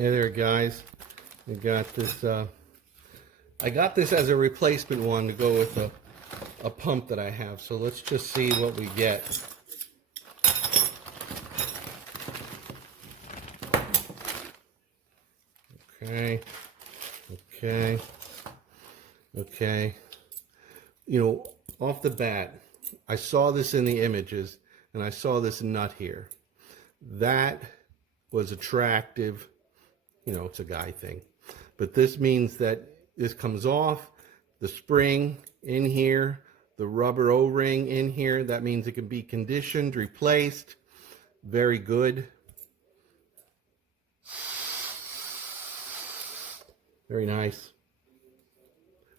Hey there, guys. I got this. I got this as a replacement one to go with a pump that I have. So let's just see what we get. Okay. Okay. You know, off the bat, I saw this in the images, and I saw this nut here. That was attractive. You know, it's a guy thing. But this means that this comes off, the spring in here, the rubber O-ring in here. That means it can be conditioned, replaced. Very good. Very nice.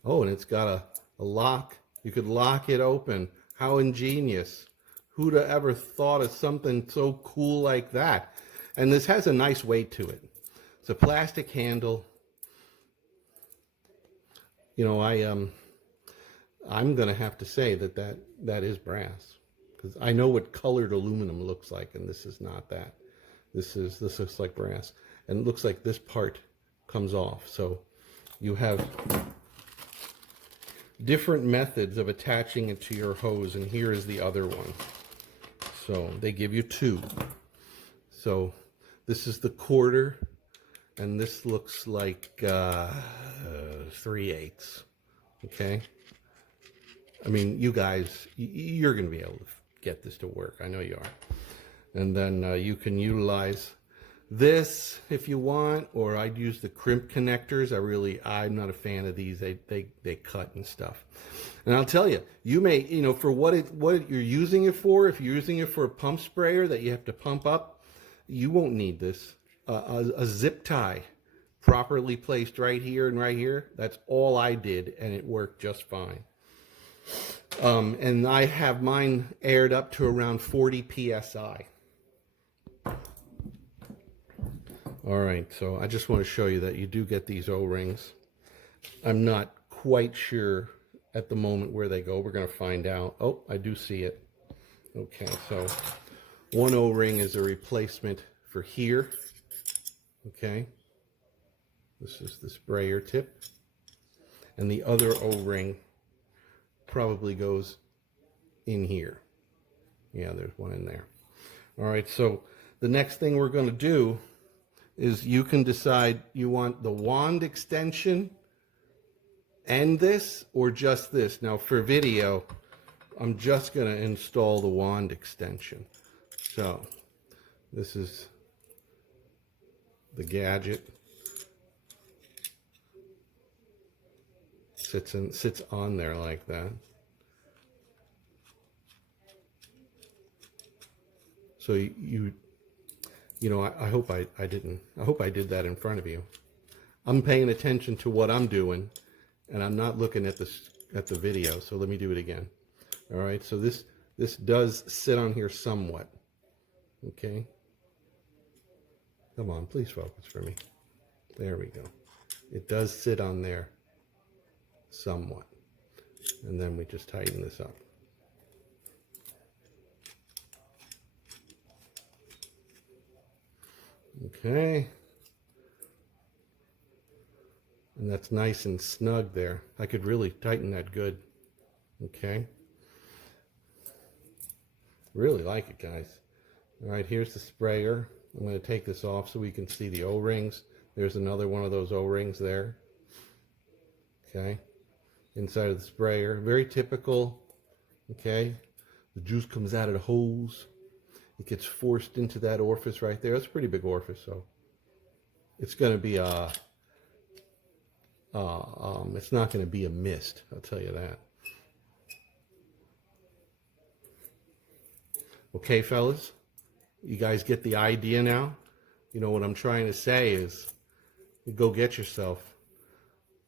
Oh, and it's got a lock. You could lock it open. How ingenious. Who'd have ever thought of something so cool like that? And this has a nice weight to it. It's a plastic handle. You know, I'm gonna have to say that is brass, because I know what colored aluminum looks like, and this is not that. This looks like brass, and it looks like this part comes off. So you have different methods of attaching it to your hose, and here is the other one. So they give you two. So this is the quarter, and this looks like 3/8. Okay. I mean, you guys, you're going to be able to get this to work. I know you are. And then you can utilize this if you want, or I'd use the crimp connectors. I'm not a fan of these. They cut and stuff. And I'll tell you, you may, you know, for what you're using it for, if you're using it for a pump sprayer that you have to pump up, you won't need this. A zip tie properly placed right here and right here, that's all I did, and it worked just fine. And I have mine aired up to around 40 psi. All right, so I just want to show you that you do get these O-rings. I'm not quite sure at the moment where they go. We're going to find out. Oh, I do see it. Okay, so one O-ring is a replacement for here. Okay, this is the sprayer tip, and the other O-ring probably goes in here. Yeah, there's one in there. All right, so the next thing we're going to do is you can decide you want the wand extension and this, or just this. Now for video, I'm just going to install the wand extension. So this is the gadget. Sits on there like that. So you know, I hope I did that in front of you. I'm paying attention to what I'm doing, and I'm not looking at the video. So let me do it again. All right. So this does sit on here somewhat. Okay. Come on, please focus for me. There we go. It does sit on there somewhat. And then we just tighten this up. Okay. And that's nice and snug there. I could really tighten that good. Okay. Really like it, guys. All right, here's the sprayer. I'm going to take this off so we can see the O-rings. There's another one of those O-rings there. Okay. Inside of the sprayer. Very typical. Okay. The juice comes out of the hose. It gets forced into that orifice right there. It's a pretty big orifice, so it's going to be it's not going to be a mist, I'll tell you that. Okay, fellas, you guys get the idea now? You know what I'm trying to say is, go get yourself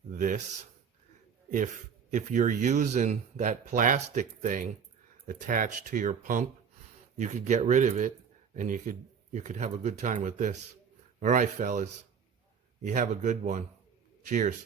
this. If you're using that plastic thing attached to your pump, you could get rid of it, and you could have a good time with this. All right, fellas, you have a good one. Cheers.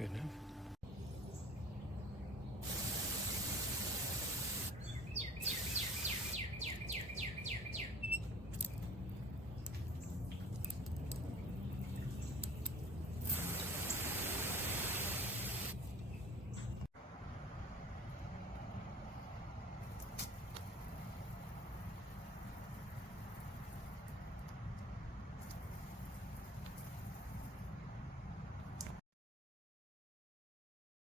Good enough.